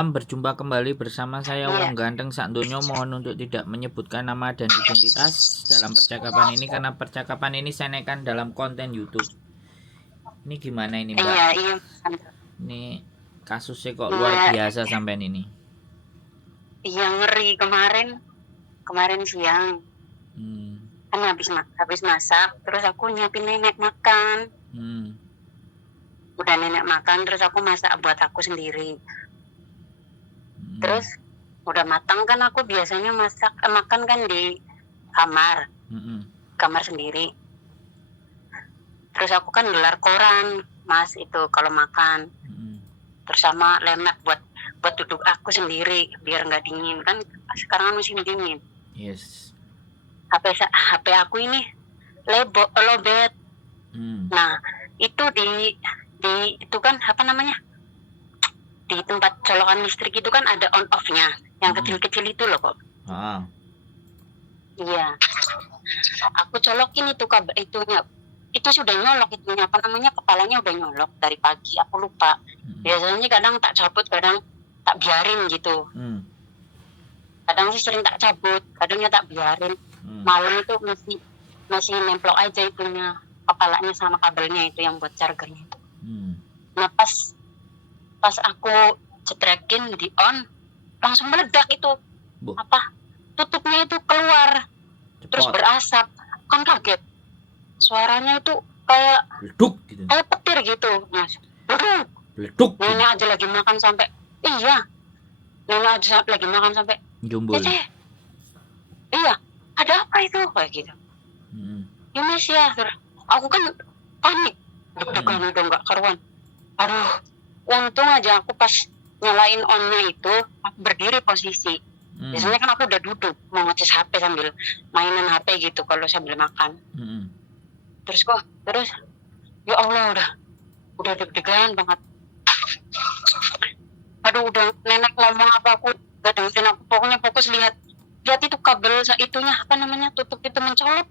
Berjumpa kembali bersama saya Wong Iya, Ganteng Sakdonya. Mohon untuk tidak menyebutkan nama dan identitas dalam percakapan ini karena percakapan ini saya naikkan dalam konten YouTube. Ini gimana ini Mbak? iya, iya, Ini kasusnya kok luar iya, biasa sampai ini. iya ngeri kemarin siang Hmm. kan habis masak, terus aku nyiapin nenek makan, Hmm. udah nenek makan, terus aku masak buat aku sendiri, Hmm. terus udah matang kan aku biasanya makan kan di kamar, Hmm. kamar sendiri, terus aku kan gelar koran, Mas itu kalau makan, Hmm. terus sama lemak buat duduk aku sendiri biar nggak dingin kan sekarang kan musim dingin. Yes. HP aku ini lobet. Nah, itu di itu kan apa namanya? Di tempat colokan listrik itu kan ada on off-nya, yang kecil-kecil itu loh kok. Iya. Aku colokin itu kabel itunya. Itu sudah nyolok itunya, apa namanya? Kepalanya udah nyolok dari pagi, aku lupa. Biasanya kadang tak cabut, kadang tak biarin gitu. Kadang sih sering tak cabut, kadangnya tak biarin. Malam itu masih nemplok aja itunya, kepalanya sama kabelnya itu yang buat chargernya itu. Nah pas aku cetrekin di on, langsung meledak itu. Apa tutupnya itu keluar. Terus berasap, kan kaget. Suaranya itu kayak Leduk gitu. Kayak petir gitu, Mas. Leduk. Nenek aja lagi makan sampai nenek aja lagi makan sampai Jombol. Iya, ada apa itu kayak gitu. Ya Mas ya, aku kan panik, deg-degan udah nggak karuan. Aduh, untung aja aku pas nyalain on-nya itu, aku berdiri posisi. Biasanya kan aku udah duduk mau ngecas HP sambil mainan HP gitu kalau sambil makan. Terus ya Allah udah deg-degan banget. Aduh udah nenek ngomong apa aku gak dengerin, aku pokoknya fokus lihat itu kabel itunya apa namanya tutup itu mencolok.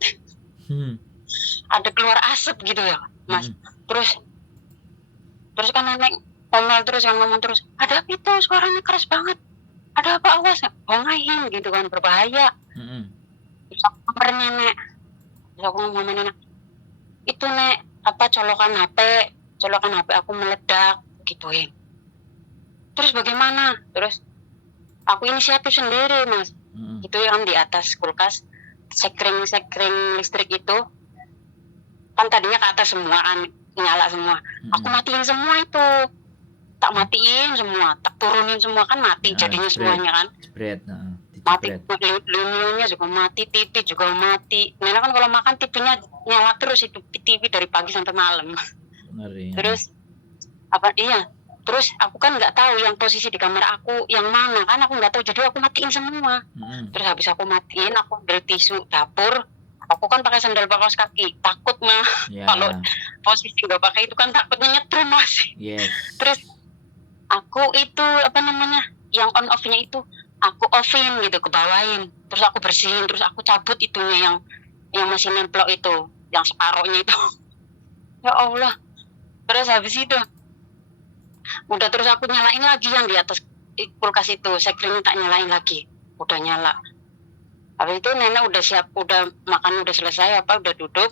Ada keluar asap gitu ya Mas. Terus kan nenek ngomel terus yang ngomong terus, ada apa itu suaranya keras banget, ada apa, awas hongahin gitu kan, berbahaya. Terus aku ngomong nenek, terus aku ngomong nenek, itu nek apa colokan HP aku meledak gituin. Terus bagaimana? Terus aku inisiatif sendiri Mas. Itu yang di atas kulkas sekring listrik itu kan tadinya ke atas semua kan, nyala semua. Aku matiin semua itu, tak matiin semua, tak turunin semua kan mati jadinya semuanya kan. Mati, linionya juga mati, TV juga mati. Nenek kan kalau makan TV-nya nyala terus itu, TV dari pagi sampai malam. Terus terus aku kan nggak tahu yang posisi di kamar aku yang mana kan, aku nggak tahu, jadi aku matiin semua. Terus habis aku matiin, aku ambil tisu dapur, aku kan pakai sandal kaos kaki, takut mah kalau posisi nggak pakai itu kan takutnya nyetrum Mas. Terus aku itu apa namanya yang on off-nya itu aku offin gitu, ke bawain, terus aku bersihin, terus aku cabut itunya yang masih nemplok itu, yang separohnya itu. Ya Allah. Terus habis itu udah, terus aku nyalain lagi yang di atas kulkas itu, sekringnya tak nyalain lagi, udah nyala. Habis itu nenek udah siap, udah makan udah selesai udah duduk,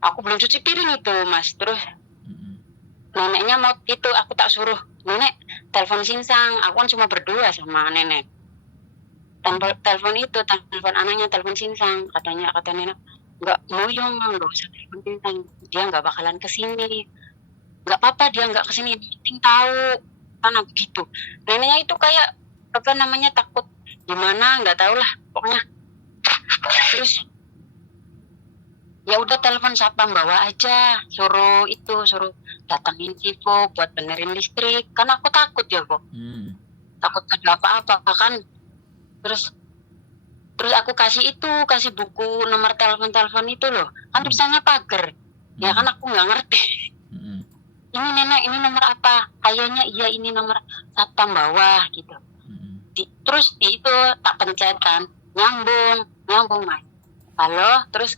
aku belum cuci piring itu Mas. Terus neneknya mau itu, aku tak suruh nenek telepon Sinsang, aku kan cuma berdua sama nenek. Telepon anaknya, telepon Sinsang, kata nenek, nggak nggak usah telepon Sinsang, dia nggak bakalan kesini. Nggak apa-apa dia nggak kesini, penting tahu karena begitu. Neneknya itu kayak apa namanya takut gimana nggak tahu lah pokoknya. Terus ya udah telepon satpam bawa aja, suruh datangin Vivo buat benerin listrik, karena aku takut ya kok. Takut ada apa-apa kan. Terus aku kasih buku nomor telepon itu loh, kan tulisannya pagar, ya kan aku nggak ngerti. Ini nenek, ini nomor apa? Kayaknya iya ini nomor satpam bawah gitu. Terus itu tak pencet kan, nyambung Mas. Halo, terus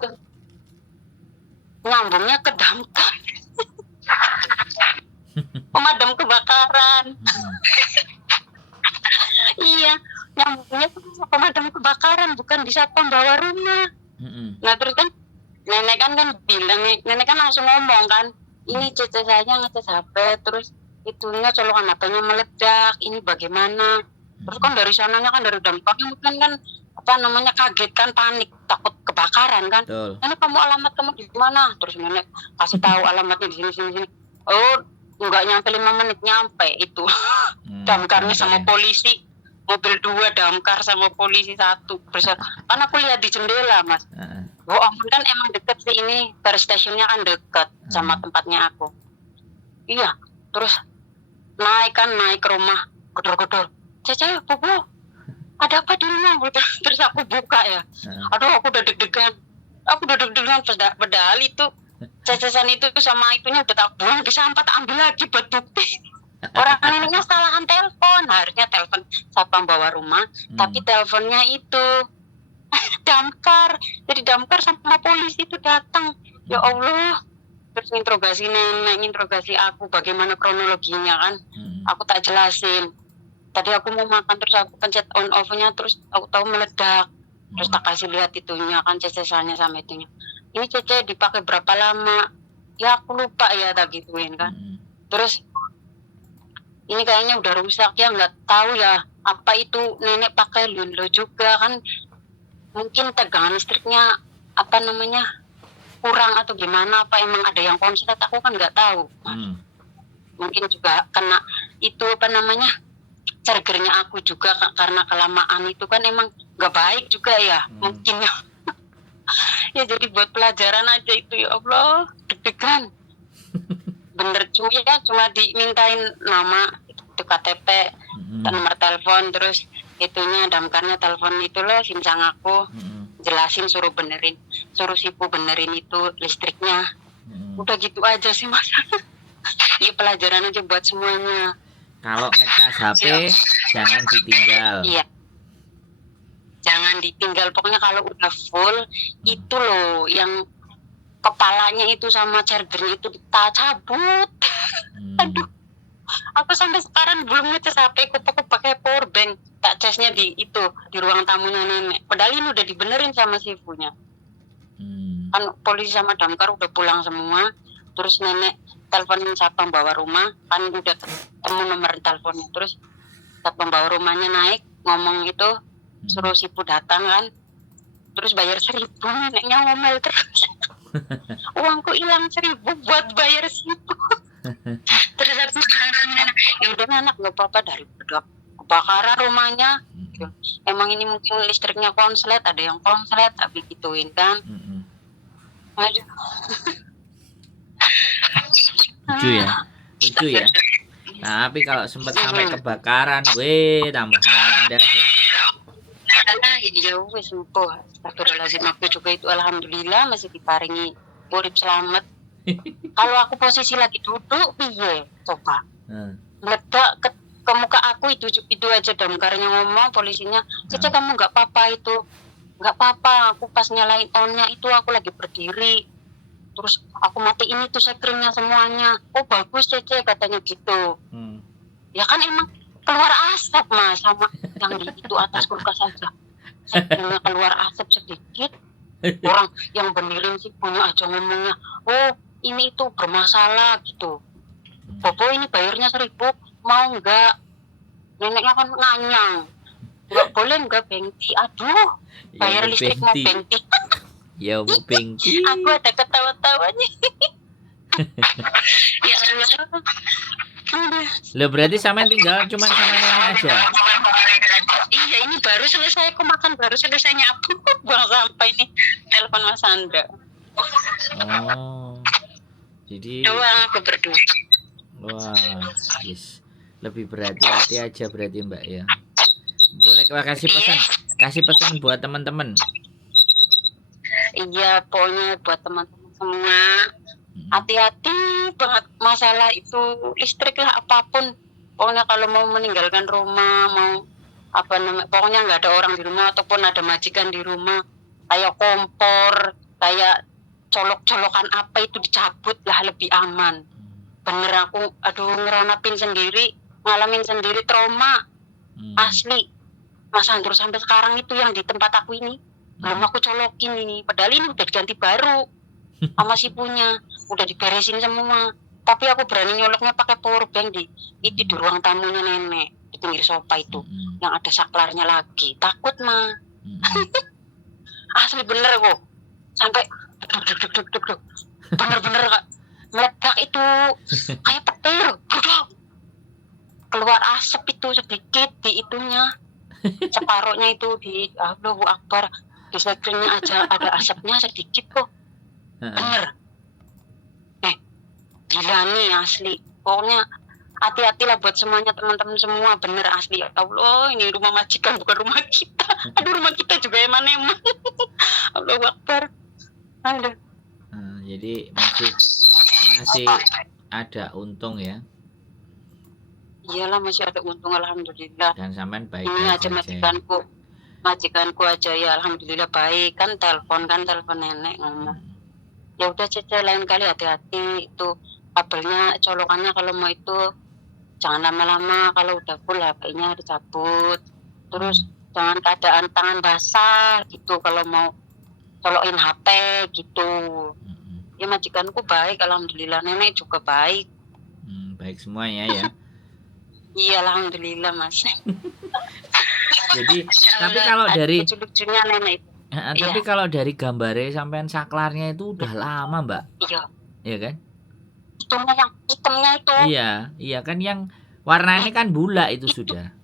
nyambungnya ke damkar. Pemadam kebakaran. nyambungnya tuh pemadam kebakaran, bukan di satpam bawa rumah. Nah terus kan nenek kan bilang, nenek kan langsung ngomong kan, ini cece saya ngecas HP, terus itunya colokan HP-nya meledak, ini bagaimana? Terus kan dari sananya kan dari dampaknya mungkin kan apa namanya kaget kan, panik, takut kebakaran kan. Nenek, kamu alamat kamu di mana? Terus nenek kasih tahu alamatnya di sini. Oh, nggak nyampe 5 menit nyampe itu. Damkarnya sama polisi, mobil 2 damkar sama polisi 1. Kan aku lihat di jendela, Mas. Oh ampun, kan emang deket sih ini, bar stationnya kan deket sama tempatnya aku. Iya, terus naik ke rumah, gedor-gedor. Cece, Bobo, ada apa di rumah? Terus aku buka ya. Aduh, aku udah deg-degan. Padahal itu cecesan itu sama itunya udah tak buang di sampah, tak ambil lagi buat bukti. Orang neneknya salahan telepon, harusnya telepon satpam bawa rumah, tapi teleponnya itu damkar. Jadi damkar sama polisi itu datang. Ya Allah. Terus interogasi nenek, interogasi aku bagaimana kronologinya kan. Aku tak jelasin. Tadi aku mau makan terus aku pencet on off-nya, terus aku tahu meledak. Terus tak kasih lihat itunya kan, cecesannya sama itunya. Ini cece dipakai berapa lama? Ya aku lupa ya, tak gituin kan. Terus ini kayaknya udah rusak ya, nggak tahu ya apa itu nenek pakai lunlo juga kan. Mungkin tegangan listriknya apa namanya kurang atau gimana, apa emang ada yang konslet, aku kan nggak tahu. Mungkin juga kena itu apa namanya chargernya aku juga, karena kelamaan itu kan emang nggak baik juga ya. Mungkin ya jadi buat pelajaran aja itu, ya Allah deg-degan bener. Cuma dimintain nama itu KTP dan nomor telepon, terus itunya damkarnya telepon itu loh simsang aku, jelasin suruh Sipu benerin itu listriknya. Udah gitu aja sih Mas. Ya pelajaran aja buat semuanya. Kalau ngecas HP jangan ditinggal. Iya, jangan ditinggal. Pokoknya kalau udah full itu loh yang kepalanya itu sama chargernya itu kita cabut. Aduh, aku sampai sekarang belum ngecas HP, aku pakai power bank. Tak casnya di ruang tamunya nenek. Padahal ini udah dibenerin sama sifunya. Kan polisi sama damkar udah pulang semua. Terus nenek teleponin satpam bawa rumah, kan udah ketemu nomor teleponnya. Terus satpam bawa rumahnya naik ngomong itu, suruh Sipu datang kan. Terus bayar 1.000, neneknya ngomel terus. Uangku hilang 1.000 buat bayar Sipu. Terus aku ya udah anak, nggak apa-apa daripada kebakaran rumahnya. Emang ini mungkin listriknya konslet, ada yang konslet, tapi gituin kan. Aduh. Lucu ya. Tapi kalau sempat sampai kebakaran, tambah indah sih. Ya wes sembuh. Astagfirullahaladzim, aku juga itu alhamdulillah masih diparingi urip selamat. Kalau aku posisi lagi duduk, piye coba? Meledak ke muka aku itu aja damkarnya ngomong, polisinya, Cece kamu nggak apa-apa itu, nggak apa-apa. Aku pas nyalain onnya itu aku lagi berdiri, terus aku matiin itu sekringnya semuanya. Oh bagus Cece katanya gitu. Ya kan emang keluar asap Mas, sama yang di itu atas kulkas aja. Sekringnya keluar asap sedikit. Orang yang benerin sih punya aja ngomongnya, oh ini itu bermasalah gitu. Bobo ini bayarnya 1.000, mau nggak? Neneknya kan nganyang, nggak boleh nggak Bengki. Aduh, bayar ya, listrik mau Bengki. Ya mau Bengki. Aku ada ketawa-tawanya. Ya Allah. Lo berarti sampean tinggal cuma sama nenek aja? Iya, ini baru selesai aku makan, baru selesai nyapu, buang sampah ini. Telepon Mas Sandra. Oh, jadi doang aku berdua. Wah, yes. Lebih berhati-hati aja berarti Mbak ya. Boleh kasih pesan buat teman-teman. Iya, pokoknya buat teman-teman semua, hati-hati banget masalah itu listrik lah, apapun. Pokoknya kalau mau meninggalkan rumah, mau apa namanya, pokoknya nggak ada orang di rumah ataupun ada majikan di rumah, kayak kompor, kayak colok-colokan apa itu dicabut lah, lebih aman. Bener, aku ngalamin sendiri trauma asli. Mas Andro, sampai sekarang itu yang di tempat aku ini belum aku colokin ini. Padahal ini udah diganti baru sama si punya, udah diberesin semua. Tapi aku berani nyoloknya pakai power bank di ruang tamunya nenek di pinggir sofa itu, yang ada saklarnya lagi. Takut mah. Asli bener kok. Sampai duk. Bener-bener Kak. Meledak itu kayak petir. Keluar asap itu sedikit di itunya. Separuhnya itu di Allahu Akbar. Di sekeliling aja ada asapnya sedikit kok. Bener. Gila nih asli. Pokoknya hati-hatilah buat semuanya teman-teman semua. Bener asli. Ya Allah, ini rumah majikan bukan rumah kita. Aduh, rumah kita juga eman-eman. Allahu Akbar. Aduh. Jadi masih ada untung ya. Iyalah, masih ada untung, alhamdulillah. Dan sampean baik. Ini aja majikanku aja ya alhamdulillah baik. Kan telepon nenek ngomong. Ya udah Cece, lain kali hati-hati itu kabelnya, colokannya kalau mau itu jangan lama-lama, kalau udah full HP-nya dicabut. Terus jangan keadaan tangan basah gitu kalau mau colokin HP gitu. Ya majikanku baik alhamdulillah, nenek juga baik. Baik semuanya ya. Iya alhamdulillah Mas. Jadi tapi kalau dari lucu-lucunya nenek itu. Tapi kalau dari gambarnya sampean saklarnya itu udah lama Mbak. Iya. Iya kan? Hitamnya yang hitamnya itu. Iya kan, yang warnanya kan bulat itu sudah.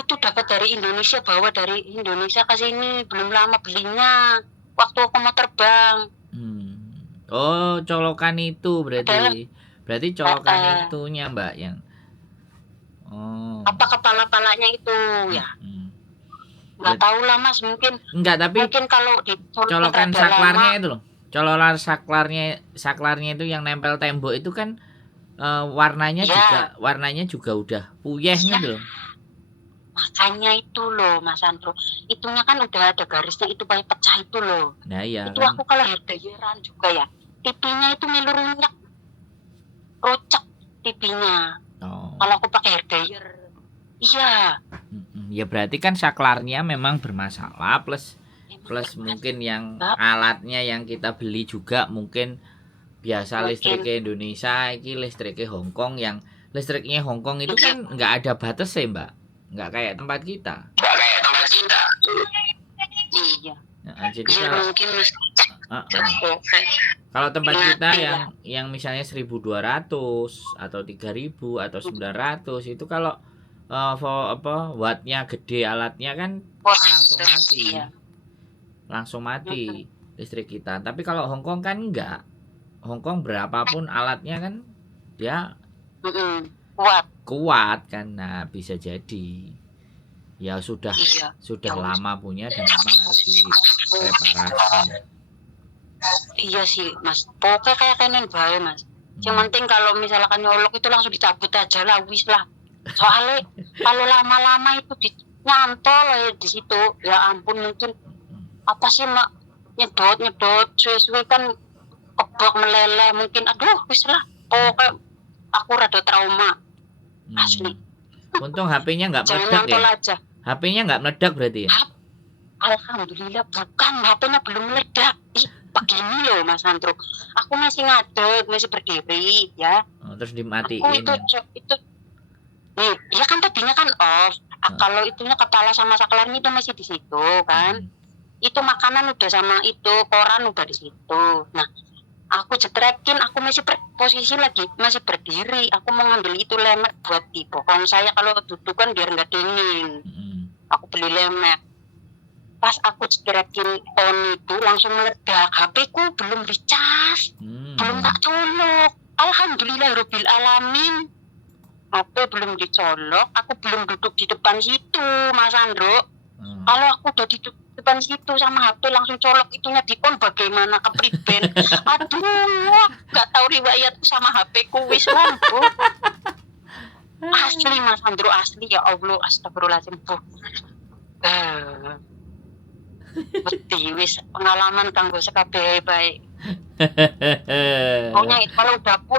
Itu dapat dari Indonesia, bawa dari Indonesia ke sini, belum lama belinya. Waktu aku mau terbang. Oh, colokan itu berarti colokan itunya Mbak yang. Oh. Apa kepala-palanya itu ya? Nggak tahu lah Mas, mungkin. Enggak, tapi mungkin kalau di colokan saklarnya itu loh. Colokan saklarnya itu yang nempel tembok itu kan warnanya juga udah puyeh gitu loh. Makanya itu loh Mas Andro, itunya kan udah ada garisnya itu kayak pecah itu loh. Nah iya itu kan. Aku kalau herdayeran juga ya, tipinya itu melurunyak, rocak tipinya. Kalau aku pakai herdayer, iya. Ya berarti kan saklarnya memang bermasalah, plus mungkin yang alatnya yang kita beli juga mungkin biasa listriknya Indonesia, ini listriknya Hongkong. Yang listriknya Hongkong itu kan nggak ada batas ya Mbak, nggak kayak tempat kita. Iya. Jadi kalau tempat kita yang misalnya 1.200 atau 3.000 atau 900 itu kalau wattnya gede, alatnya kan langsung mati listrik kita. Tapi kalau Hongkong kan enggak. Hongkong berapapun alatnya kan dia kuat kan. Nah bisa jadi ya sudah lama punya dan memang harus direparasi. Iya sih Mas, pokoknya kayak kenen bae Mas. Yang penting kalau misalkan nyolok itu langsung dicabut aja lah, wis lah. Soalnya kalau lama-lama itu nyantol ya di situ, ya ampun, mungkin apa sih mak, nyedot suwe-suwe kan kebak meleleh mungkin. Aduh wis lah, pokoknya aku rada trauma asli. Untung HP-nya nggak meledak ya. Aja. HP-nya nggak meledak berarti ya. Alhamdulillah bukan, HP-nya belum meledak. Begini loh Mas Andro, aku masih ngadeg, masih berdiri ya. Terus dimatiin. Itu nih, ya kan tadinya kan off. Kalau itunya kepala sama saklarnya itu masih di situ kan. Itu makanan udah sama itu, koran udah di situ. Nah, aku jetrekin, aku masih posisi lagi masih berdiri. Aku mau ngambil itu lemek buat di bokong saya, kalau duduk kan biar nggak dingin. Aku beli lemek. Pas aku jetrekin on itu langsung meledak. HP-ku belum dicas, belum tak colok. Alhamdulillah Rabbil Alamin. HP belum dicolok, aku belum duduk di depan situ Mas Andro. Kalau aku udah di depan situ sama HP langsung colok itunya di on, bagaimana kepriben. Aduh, gak tahu riwayatku sama HP-ku wis lampu. Asli Mas Andro, asli ya Allah, astagfirullahaladzim. Beti wis pengalaman kanggo sekabeh baik. Pokoknya kalau udah pun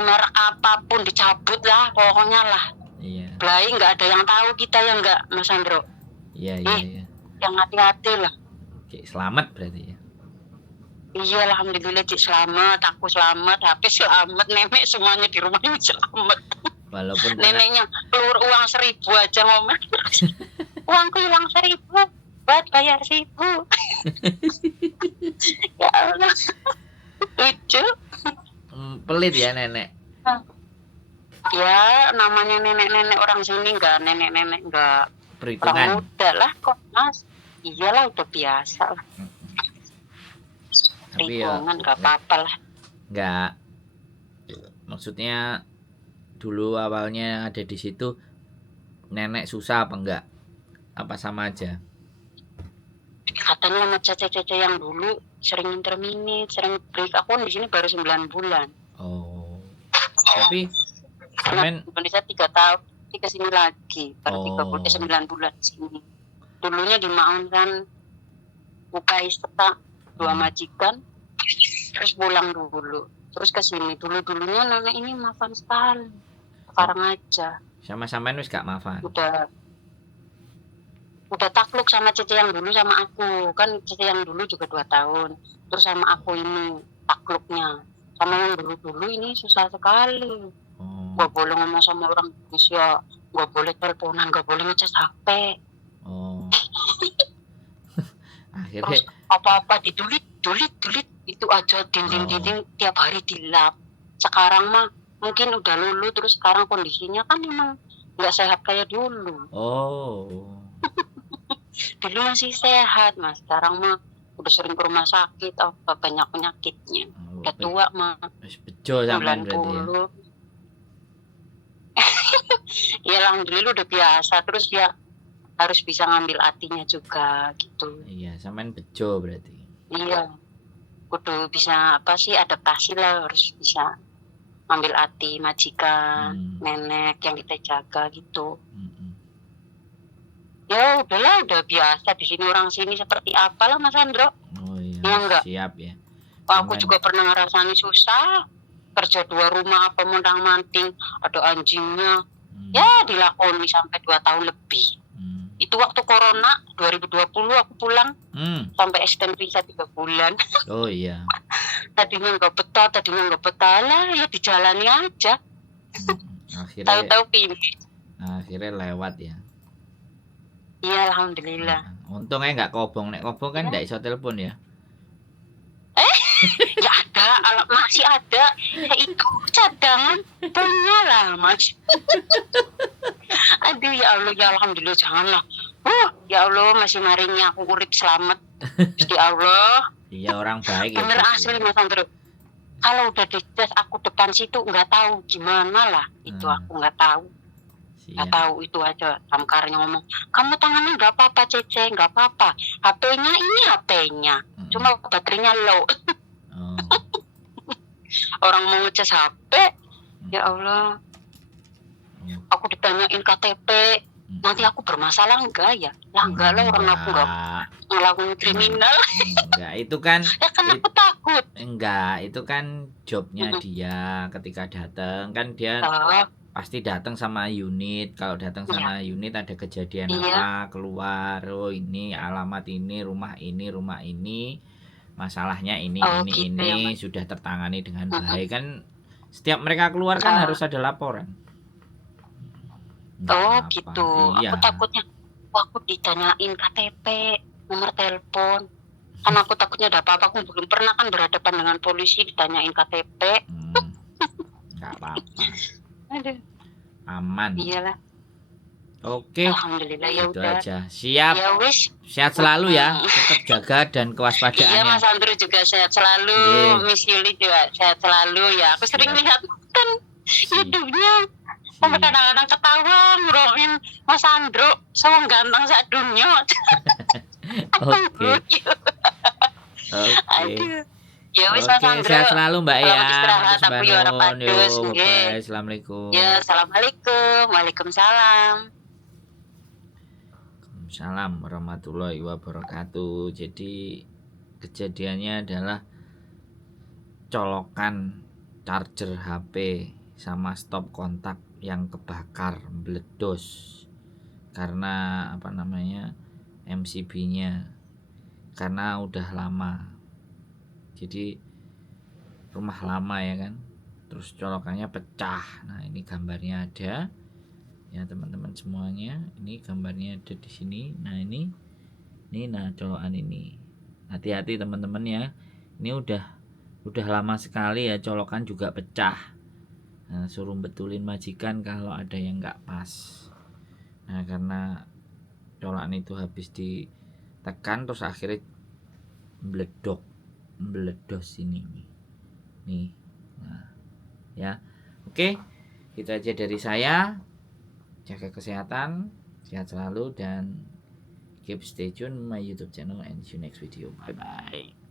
merek apapun dicabut lah, pokoknya lah. Iya. Belai nggak ada yang tahu, kita yang nggak, Mas Andro. Iya, iya. Yang hati-hati lah. Oke, selamat berarti ya. Iya, alhamdulillah Cik selamat, aku selamat, HP selamat, nenek semuanya di rumah ini selamat. Walaupun Neneknya keluar uang 1.000 aja ngomong. Uangku hilang 1.000 buat bayar 1.000. Ya Allah, lucu. Pelit ya nenek. Ya namanya nenek-nenek orang sini, nggak nenek-nenek, nggak orang Perhitungan. muda lah kok Mas. Iyalah udah biasa lah. Tapi ya Perhitungan nggak apa-apa lah. nggak, maksudnya dulu awalnya ada di situ nenek susah apa enggak? Apa sama aja? Katanya sama cece-cece yang dulu sering interminit, sering break. Aku di sini baru 9 bulan. Oh. Tapi Karena semen Indonesia 3 tahun, ke sini lagi baru Oh. 9 bulan di sini. Dulunya di Maun kan buka istana 2 majikan, terus pulang dulu, terus ke sini. Dulunya nenek ini maafan sekali. Sekarang aja sama-sama wis gak maafan. udah takluk sama Cece yang dulu sama aku. Kan Cece yang dulu juga 2 tahun, terus sama aku ini takluknya. Sama yang dulu ini susah sekali. Oh. Gak boleh ngomong sama orang Indonesia, gak boleh teleponan, gak boleh ngecas HP. Oh. Akhirnya Terus apa-apa didulit itu aja, dinding tiap hari dilap. Sekarang mah mungkin udah lulu, terus sekarang kondisinya kan memang nggak sehat kayak dulu. Oh. Dulu masih sehat Mas, sekarang mah udah sering ke rumah sakit, apa banyak penyakitnya. Udah tua mah. Wis bejo sampean berarti ya. 90. Ya alhamdulillah udah biasa, terus ya harus bisa ngambil hatinya juga gitu. Iya, sampean bejo berarti. Iya, kudu bisa adaptasi lah, harus bisa ngambil hati majikan, nenek yang kita jaga gitu. Ya udahlah, udah biasa di sini, orang sini seperti apalah Mas Andro. Oh iya, ya enggak? Siap ya. Aku juga pernah ngerasain susah, kerja 2 rumah apa mondang-manting, ada anjingnya. Ya dilakoni sampai 2 tahun lebih. Itu waktu corona 2020 aku pulang, sampai extend visa 3 bulan. Oh iya. Tadinya nggak betah lah, ya dijalani aja. Akhirnya Tahu-tahu pilih. Akhirnya lewat ya. Iya alhamdulillah. Untungnya nggak kobong, nek kobong kan nggak iso telepon ya. Ya ada, masih ada. Ya itu cadangan punya lah Mas. Aduh ya Allah, ya alhamdulillah, janganlah. Ya Allah, masih marinya aku urip selamat. Gusti Allah. Iya, orang baik. Bener ya, asli Mas Andro. Kalau udah dites aku depan situ nggak tahu gimana lah. Itu aku nggak tahu. Nggak tahu, itu aja Tamkarnya ngomong, kamu tangannya nggak apa-apa Cece, nggak apa-apa, HP-nya ini HP-nya cuma baterainya low. Orang mau ngecas HP, ya Allah. Aku ditanyain KTP, nanti aku bermasalah enggak ya? Lah enggak lah, orang aku nggak ngelakuin kriminal. Enggak, itu kan Ya kan aku takut. Enggak, itu kan jobnya dia. Ketika datang kan dia pasti datang sama unit. Kalau datang sama unit ada kejadian apa, keluar, oh ini alamat ini, rumah ini, masalahnya ini Gitu ini ya, sudah tertangani dengan baik kan. Setiap mereka keluar kan harus ada laporan. Gitu. Iya. Aku takutnya aku ditanyain KTP, nomor telepon. Kan aku takutnya ada apa-apa. Aku belum pernah kan berhadapan dengan polisi ditanyain KTP. Enggak apa-apa. Aduh. Aman. Iyalah. Oke. Alhamdulillah, ya itu udah. aja. Siap. Ya wis. Sehat selalu ya. Tetap jaga dan kewaspadaannya. Iya Mas Andro juga sehat selalu. Miss Yuli juga sehat selalu ya. Aku sering lihat kan hidupnya. Sampai kadang-kadang ketawa ngurungin Mas Andro sama ganteng sak dunia. Oke. Aduh. Ya wis Mas Andro. Sehat selalu Mbak ya. Istirahat aku yo ora padus nggih. Assalamualaikum. Ya, assalamualaikum. Waalaikumsalam. Waalaikumsalam warahmatullahi wabarakatuh. Jadi kejadiannya adalah colokan charger HP sama stop kontak yang kebakar, meledos karena apa namanya MCB-nya, karena udah lama. Jadi rumah lama ya kan, terus colokannya pecah. Nah ini gambarnya ada ya teman-teman semuanya, ini gambarnya ada di sini. Nah ini nah colokan ini, hati-hati teman-teman ya, ini udah lama sekali ya, colokan juga pecah. Nah, suruh betulin majikan kalau ada yang nggak pas. Nah karena colokan itu habis ditekan terus akhirnya meledos ini nih. Nah ya oke, itu aja dari saya. Jaga kesehatan, sehat selalu, dan keep stay tune my YouTube channel and see you next video. Bye bye.